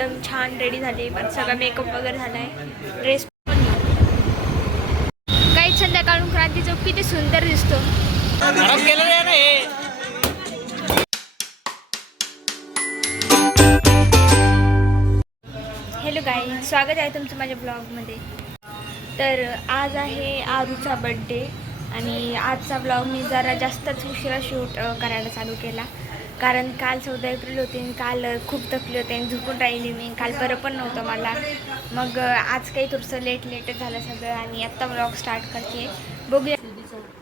एकदम छान रेडी झाले, सगळा मेकअप वगैरे झालाय, ड्रेस काही संध्याकाळून क्रांती चौक किती सुंदर दिसतो. हॅलो गाईज, स्वागत आहे तुमचं माझ्या ब्लॉगमध्ये. तर आज आहे आरूचा बड्डे आणि आजचा ब्लॉग मी जरा जास्तच उशिरा शूट करायला चालू केला, कारण काल 14 एप्रिल होती आणि काल खूप थकले होते आणि झोपून राहिली मी. काल बरं पण नव्हतं मला, मग आज काही थोडंसं लेट झालं सगळं आणि आत्ता ब्लॉग स्टार्ट करते. बघूया.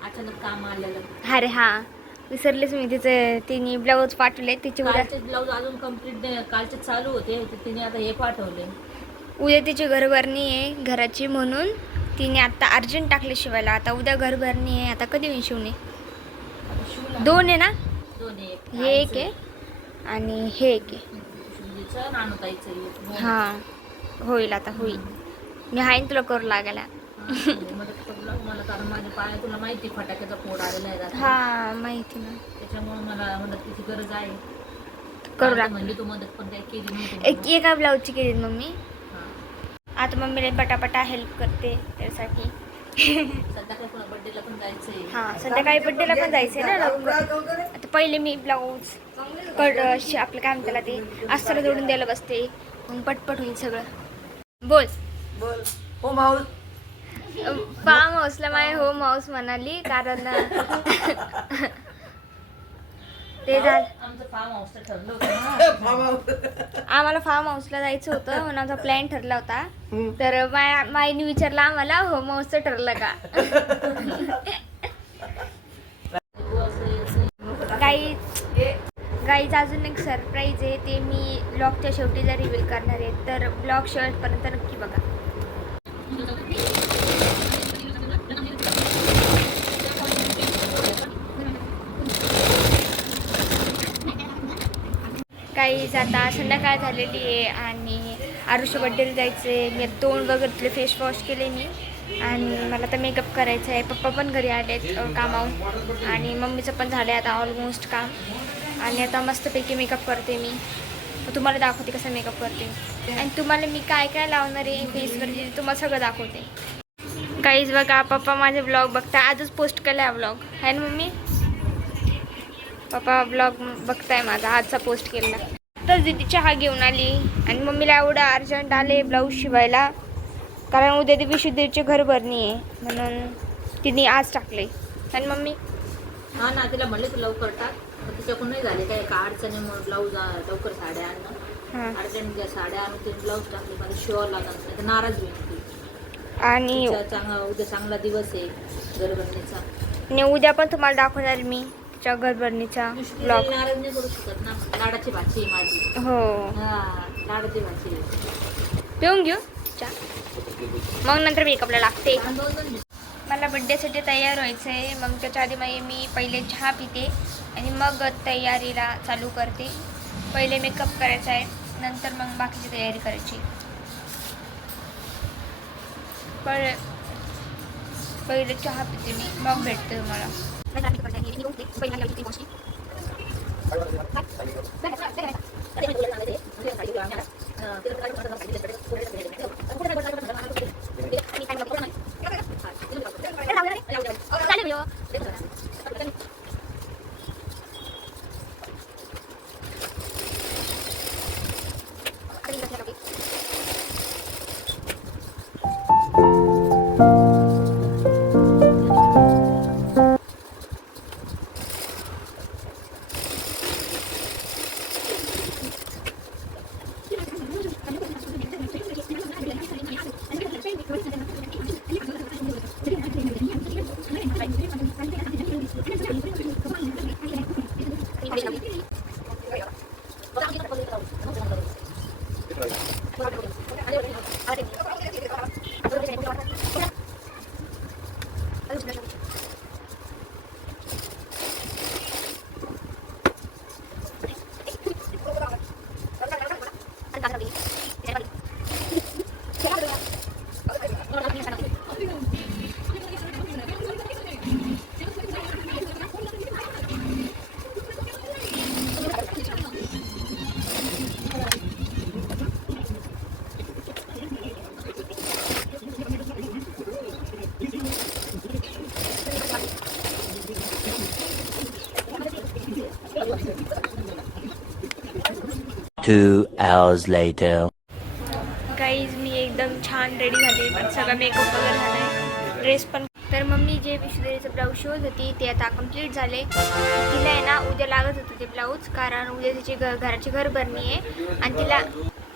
अचानक काम आलेलं. अरे हां, विसरलेच मी. तिने ब्लाऊज पाठवले, तिचे कालचे ब्लाऊज अजून कम्प्लीट कालचे चालू होते, तिने आता हे पाठवले. उद्या तिची घरभरणी आहे घराची, म्हणून तिने आता अर्जंट टाकले शिवायला. आता उद्या घरभरणी आहे, आता कधी होईल शिवणे? 2 आहे ना? 2 हे एक आहे आणि हे एक आहे. हां, होईल आता होईल. मी आहे तुला करू लागायला. मला कारण माझ्या पाया तुला माहिती फटाक्याचा फोड आलेला आहे. हां माहिती ना, त्याच्यामुळे मला मदतीची गरज आहे. करू लाग. म्हणजे तू मदत पण काही केली नाही. एका ब्लाऊजची केली मम्मी. आता मम्मीला पटापटा हेल्प करते त्यासाठी. संध्याकाळी तुला बड्डेला पण जायचंय. हां, संध्याकाळी बड्डेला पण जायचंय ना लवकर. आता पहिले मी ब्लाऊज आपलं काय म्हणतात ते अस्तर जोडून द्यायला बसते, मग पटपट होईल सगळं. बोल बोल. हो माऊस. फार्म हाऊसला माझ्या होम हाऊस म्हणाली, कारण ते झालं. आमचं फार्म हाऊसचं ठरलं होतं. आम्हाला फार्म हाऊसला जायचं होतं म्हणून आमचा प्लॅन ठरला होता. तर माईने विचारलं आम्हाला होम हाऊसचं ठरलं का. गाईज अजून एक सरप्राईज आहे, ते मी ब्लॉगच्या शेवटी जर रिव्हील करणार आहे, तर ब्लॉग शेवटपर्यंत नक्की बघा. गाईज आता संध्याकाळ झालेली आहे आणि आरुषच्या बड्डेला जायचं आहे. मी तोंड वगैरे फेस वॉश केले मी आणि मला आता मेकअप करायचं आहे. पप्पा पण घरी आलेत कामावून आणि मम्मीचं पण झालं आहे आता ऑलमोस्ट काम. आणि आता मस्तपैकी मेकअप करते मी, तुम्हाला दाखवते कसं मेकअप करते आणि तुम्हाला मी काय काय लावणार आहे फेसवरती तुम्हाला सगळं दाखवते. गाईज बघा, पप्पा माझे ब्लॉग बघता, आजच पोस्ट केला आहे ब्लॉग, आहे ना मम्मी? पप्पा ब्लॉग बघताय माझा, आजचा पोस्ट केला. तर दीदी चहा घेऊन आली आणि मम्मीला एवढं अर्जंट आले ब्लाऊज शिवायला, कारण उद्या ती विशुद्धीची घरभरणी आहे म्हणून तिने आज टाकले. आणि मम्मी हा ना, तिला म्हणले तू लवकर टाक, तिच्याकडून नाही झाले काय, एका अडचणीमुळे ब्लाऊज लवकर साड्या आणणं, अडचणीच्या साड्या आणून तिने ब्लाऊज टाकले. माझं शिवावं लागत नाही तर नाराज होईल ती. आणि उद्या चांगला दिवस आहे घरभरणीचा, आणि उद्या पण तुम्हाला दाखवणार मी तिच्या घरभरणीचा ब्लॉग. नाराज नाही करू शकत ना, लाडाची भाची आहे माझी. हो, हा लाडाची भाची आहे. पिऊन घेऊ चहा, मग नंतर मेकअपला लागते. मला बड्डेसाठी तयार व्हायचं आहे, मग त्याच्या आधी मी पहिले चहा पिते आणि मग तयारीला चालू करते. पहिले मेकअप करायचा आहे, नंतर मग बाकीची तयारी करायची. पहिले चहा पिते मी, मग भेटते तुम्हाला. 2 hours later. गाईज मी एकदम छान रेडी झाले, पण सगळा मेकअप वगैरे झालाय, ड्रेस पण. तर मम्मी जे विश्वदेवीचं ब्लाऊज शिवत होती ते आता कम्प्लीट झाले. तिला आहे ना उद्या लागत होतं ते ब्लाऊज, कारण उद्या तिची घराची घरभरणी आहे आणि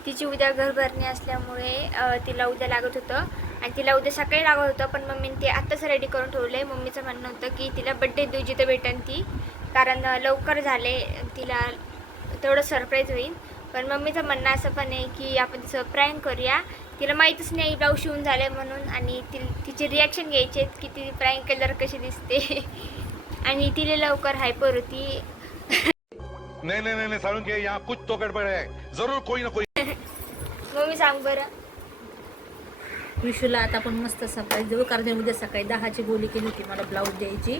तिची उद्या घरभरणी असल्यामुळे तिला उद्या लागत होतं आणि तिला उद्या सकाळी लागत होतं. पण मम्मीने ते आत्ताच रेडी करून ठेवलं आहे. मम्मीचं म्हणणं होतं की तिला बड्डे देऊ जिथं भेटेन ती, कारण लवकर झाले, तिला तेवढं सरप्राईज होईल. पण मम्मीचं म्हणणं असं पण आहे की आपण तिचं प्रँक करूया, तिला माहीतच नाही ब्लाऊज शिवून झालं आहे म्हणून, आणि तिची रिॲक्शन घ्यायची आहेत की ती प्रँक केल्यावर कशी दिसते. आणि तिला लवकर हायपर होती. नहीं सारुण के यहाँ कुछ तो गड़बड़ है, जरूर कोई ना कोई. मम्मी सांग बरं. विशूला आता आपण मस्त सकाळी जाऊ, कारण उद्या सकाळी 10ची बोली केली होती मला ब्लाऊज द्यायची,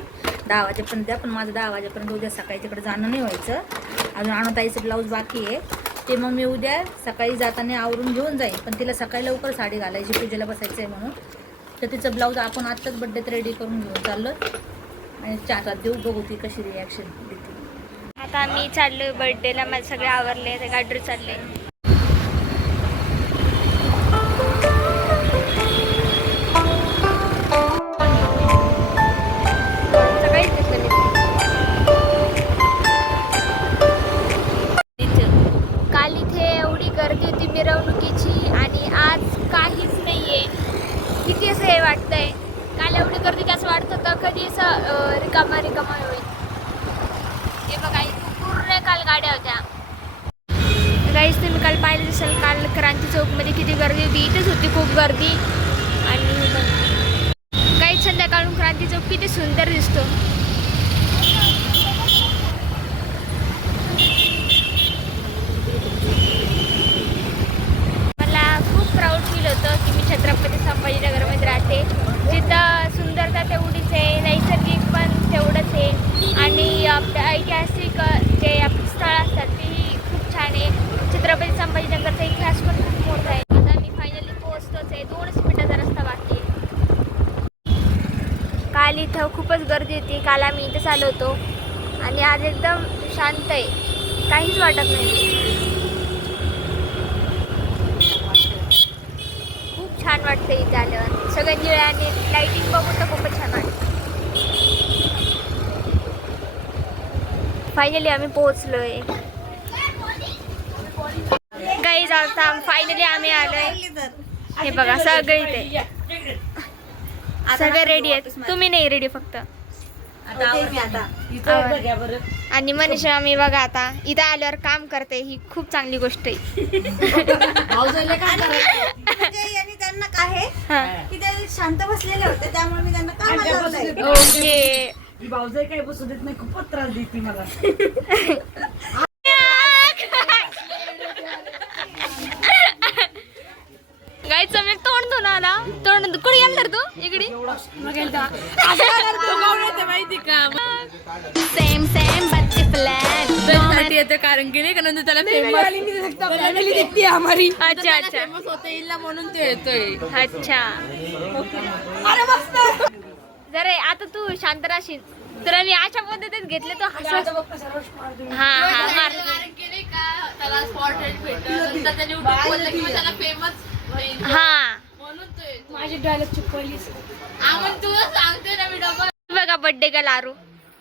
10 वाजेपर्यंत द्या. पण माझं 10 वाजेपर्यंत उद्या सकाळी तिकडे जाणं नाही व्हायचं. अजून अणुताईचं ब्लाऊज बाकी आहे, ते मग मी उद्या सकाळी जाताना आवरून घेऊन जाईन. पण तिला सकाळी लवकर साडी घालायची, पूजेला बसायचं आहे म्हणून. तर तिचं ब्लाऊज आपण आत्ताच बड्डेत रेडी करून घेऊन चाललो आणि चाटात देऊ, बघू ती कशी रिॲक्शन देते. आता आम्ही चाललो बर्थडेला, माझे सगळे आवरले, ते गाडीवर चालले. काल इथे एवढी गर्दी होती मिरवणुकीची आणि आज काहीच नाही आहे. किती असं हे वाटतंय, काल एवढी गर्दी असं वाटत होतं कधी असं रिकामा होईल. हे बघा इथे पूर्ण काल गाड्या होत्या. गाईस तुम्ही काल पाहिलं असेल, काल क्रांती चौकमध्ये किती गर्दी होती, इथेच होती खूप गर्दी. आणि काहीच संध्याकाळून क्रांती चौक किती सुंदर दिसतो. मला खूप प्राऊड फील होतं की मी छत्रपती संभाजीनगरमध्ये राहते, जिथं सुंदरता तेवढीच आहे, नैसर्गिक पण तेवढंच आहे, आणि आपल्या ऐतिहासिक जे आपले स्थळ असतात तेही खूप छान आहे. छत्रपती संभाजीनगरचा इतिहास पण खूप मोठा आहे. आता मी फायनली पोहोचतोच आहे, 2च मिनिटाचा रस्ता बाकी आहे. काल इथं खूपच गर्दी होती, काल आम्ही इथंच आलो होतो आणि आज एकदम शांत आहे, काहीच वाटत नाही. खूप छान वाटतं इथे आल्यावर, सगळ्या निळ्या आणि लाईटिंग बघून तर खूपच छान वाटतं. फायनली आम्ही पोहोचलोय. गाईज आता फायनली आम्ही आलोय. हे बघा सगळे इथे सगळे रेडी आहेत, तुम्ही नाही रेडी फक्त. आणि मनीषा आम्ही बघा आता इथं आल्यावर काम करते, ही खूप चांगली गोष्ट आहे. त्यांना काय की ते शांत बसलेले होते, त्यामुळे मी त्यांना कामाला लावलंय. ओके. भाऊजाई काही बसू देत नाही, खूपच त्रास देते मला. गायचं मी तोंड धुवून आला, तोंड कुठे गेला तर तू इकडे माहिती का सेम सेम बच्चे फ्लॅट येते, कारण की नाही का नंतर त्याला हमारी अच्छा अच्छा फेमस होता येईल ना म्हणून ते येतोय. अच्छा. जरा आता तू शांत राहशील तर मी अशा पद्धतीत घेतले तो हसत. हा हा मार. हा माझी डायलॉग चुकवलीस. बघा बर्थडे का लारू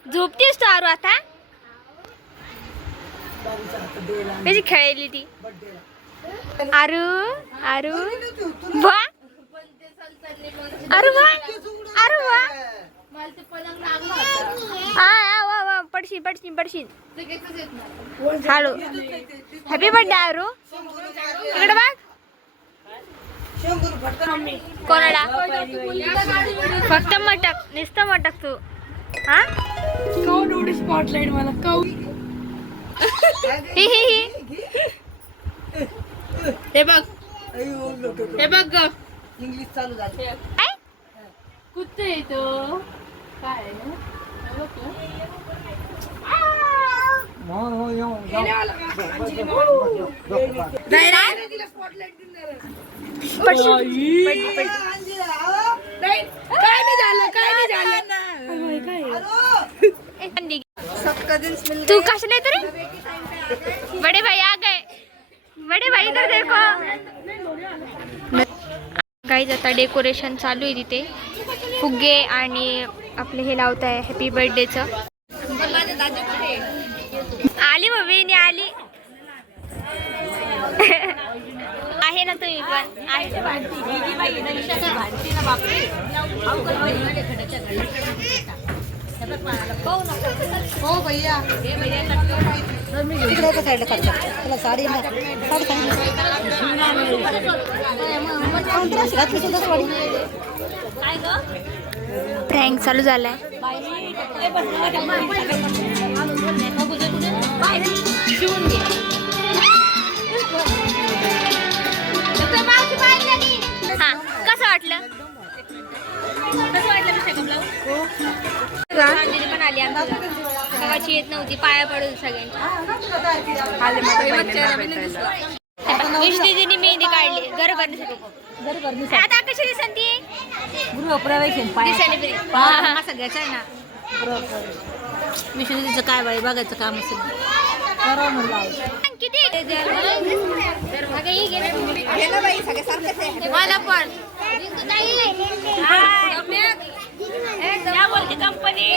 झोपतीस तू आरू आता कशी खेळली ती आरू आरू वा अरे वा अरे वा हा वा वा पडशील पडशील पडशील. हॅलो हॅपी बर्थडे आरू इकडे बघ. कोणाला फक्त मटक नुसतं मटक तू हा स्पॉटलाइट मला हे बघ हे बघ इंग्लिश चालू झाली. काय कुठे येतो काय सबका दिन मिल तू कशा येतो रे? बडे भाई आ गए. बडे भाई इधर देखो. गाईज आता डेकोरेशन चालू आहे तिथे. फुगे आणि आपले हे लावत आहे हॅपी बर्थडेचं. आली मम्मी आली. आहे ना तुम्ही पण हो भैया साईडला काढतो त्याला साडी प्रँक चालू झालाय. हा कसं वाटलं? पण आली आमच्या गावाची येत नव्हती. पाया पडून सगळ्यांची मेहंदी काढली घर भरण्यासाठी. आता कशी दिसन ती गृहप्रवेश सगळ्याच आहे ना. विष्णूजीचं काय बाई बघायचं काम असेल किती मला पण कंपनी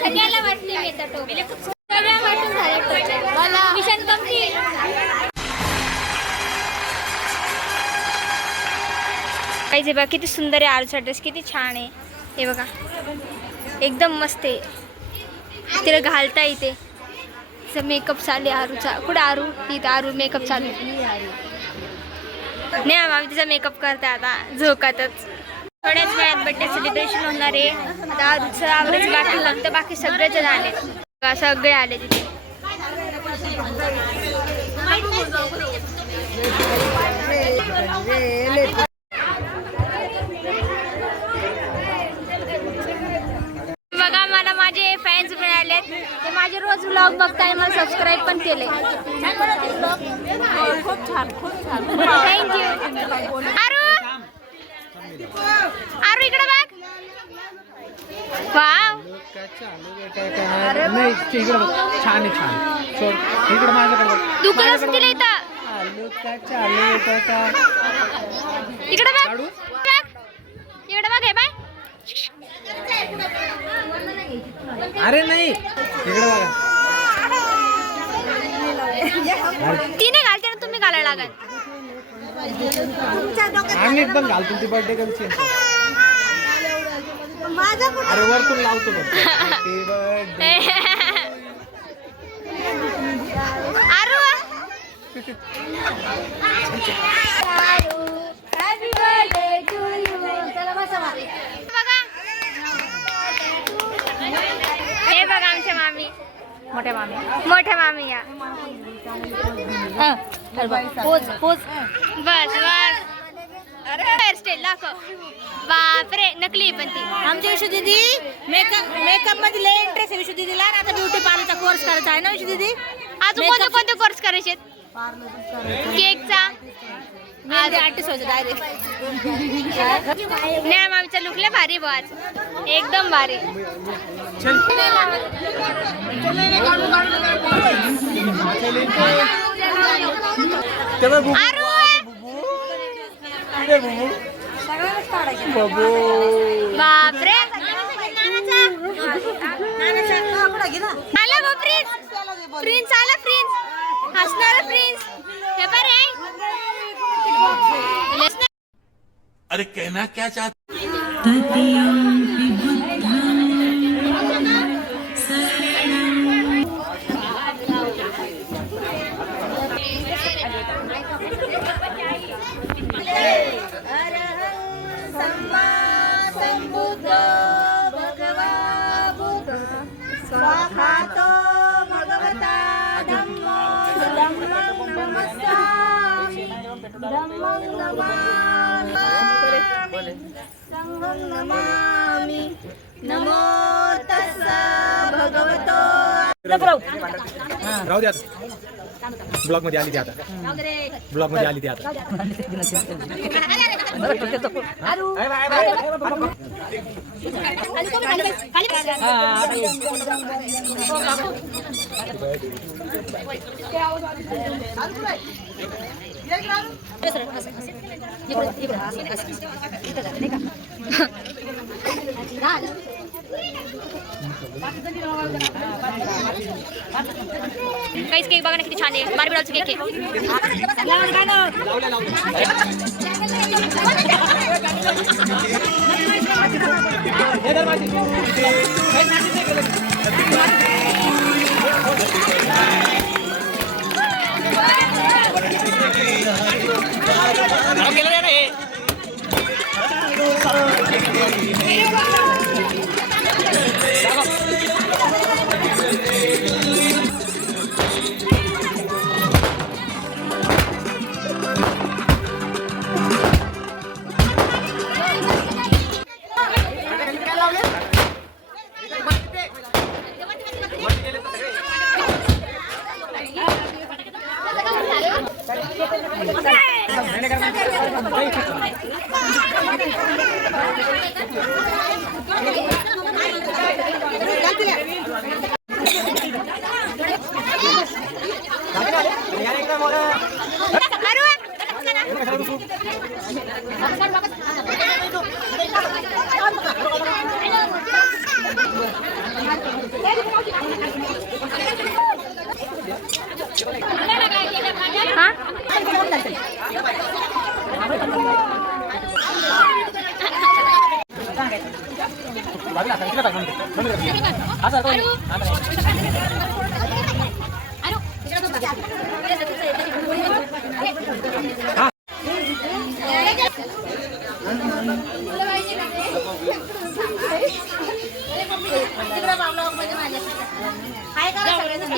सगळ्याला वाटते मिशन कंप्लीट. पाहिजे बघा किती सुंदर आहे. आरूचा ड्रेस किती छान आहे. हे बघा एकदम मस्त आहे. तिला घालता येते. तिचा मेकअप चालू आहे आरूचा. कुठं आरू? इथं आरू मेकअप चालू आहे. नाही मामी तिचा मेकअप करते आता झोकातच. थोड्याच वेळात बड्डे सेलिब्रेशन होणार आहे. आता आरूचं आवडच बाकी फक्त बाकी सगळेजण आले. सगळे आले तिथे. बघा मला माझे फॅन्स मिळालेत. ते माझे रोज व्लॉग बघताय. मला सबस्क्राईब पण केले. खूप छान थँक्यू. आरू आरू इकडे बघ. वाव छान आहे छान. इकडे माझ्याकडे दुकान असं तिला इथं इकडे बघ. इकडे बघ. हे बाय अरे नाही इकडे बघा. तिने घालते ना तुम्ही घालायला लागत. आम्ही एकदम घालतो ती बर्थडे गर्लची. अरे वरतून लावतो बघ. आरू बघा. हे बघा आमच्या मामी. मोठ्या मामी या. पोच बस बस. अरे हेअरस्टाईल दाखव. बापरे नकली पण ती. आमच्या विशू दीदी मेकअप मध्ये लय इंटरेस्ट आहे विशू दीदीला. आता ब्युटी पार्लरचा कोर्स करायचा आहे ना विशू दीदी. अजून कोणते कोणते कोर्स करायचे? केकचा आर्टिस्ट व्हायचं डायरेक्ट. नाही आमचा लुक लय भारी बाज. एकदम भारी. आरू बापरे आला बा प्रिन्स. प्रिन्स आला. प्रिन्स हसणारा प्रिन्स. हे बरे अरे कहना क्या चाहते? स्वाहातो भगवता धम्मो धम्मं नमस्सामि धम्मं नमामि संघं नमामि नमो तस्सा भगवतो. राहू द्या. ब्लॉग मध्ये आली ती आता. काहीच केक बघा ना किती छान आहे. बार्बी डॉलचा केक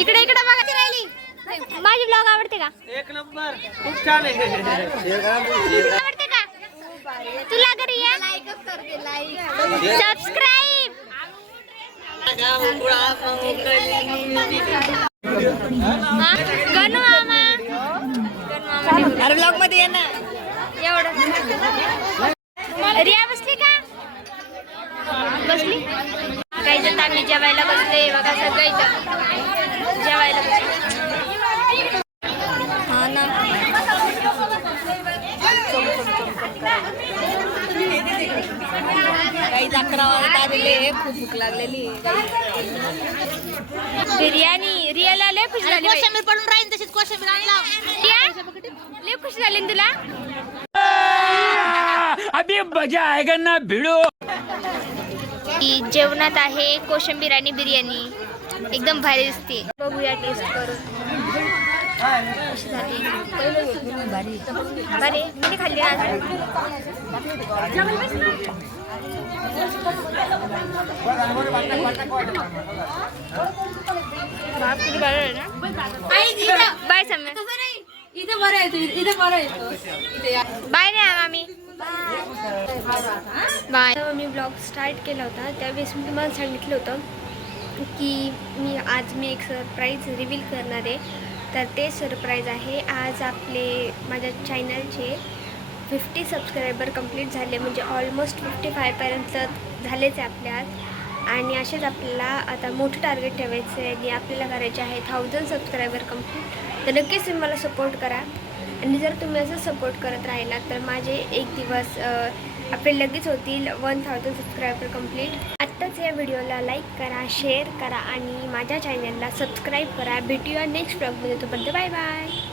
इकडे इकडे बघा ती राहिली. माझी ब्लॉग आवडते का? एक नंबर खूप छान आहे. आवडते का तुला? घरी या, सबस्क्राईब. गणू मामा ब्लॉग मध्ये ये ना. एवढं रिया बसली का? बसली. काही जण आम्ही जेवायला बसले बघा. सगळे जेवायला बसले. हा ना. काही 11 वाजता आलेले, खूप भूक लागलेली. बिर्याणी रियाला लय खुश झाली. कोशिंबीर पडून राहील तशीच कोशिंबीर आणला. रिया लय खुश झाली ना तुला? अभी मजा आएगा ना भिड़ो. जेवणात आहे कोशिंबीर आणि बिर्याणी. एकदम भारी दिसते. बघूया टेस्ट करून. भारी. मी खाल्ली आज. बाय सम्या. इथे बरं येतो, इथे बरं येतो. बाय रे आम्ही. बाय. मी ब्लॉग स्टार्ट केला होता त्यावेळेस मी तुम्हाला सांगितलं होतं की मी एक सरप्राईज रिव्हील करणार आहे. तर ते सरप्राईज आहे आज माझ्या चॅनलचे 50 सबस्क्रायबर कंप्लीट झाले. म्हणजे ऑलमोस्ट 55पर्यंत झालेच आहे आपल्या आज. आणि असेच आपल्याला आता मोठं टार्गेट ठेवायचं आहे आणि आपल्याला करायचे आहे 1000 सबस्क्रायबर कंप्लीट. तर नक्कीच तुम्ही मला सपोर्ट करा. आणि जर तुम्ही असं सपोर्ट करत राहिला तर माझे एक दिवस आपले लगेच होतील 1000 सबस्क्रायबर कंप्लीट. आत्ताच या व्हिडिओला लाईक करा, शेअर करा आणि माझ्या चॅनलला सबस्क्राईब करा. भेटूया नेक्स्ट ब्लॉगमध्ये. तोपर्यंत बाय बाय.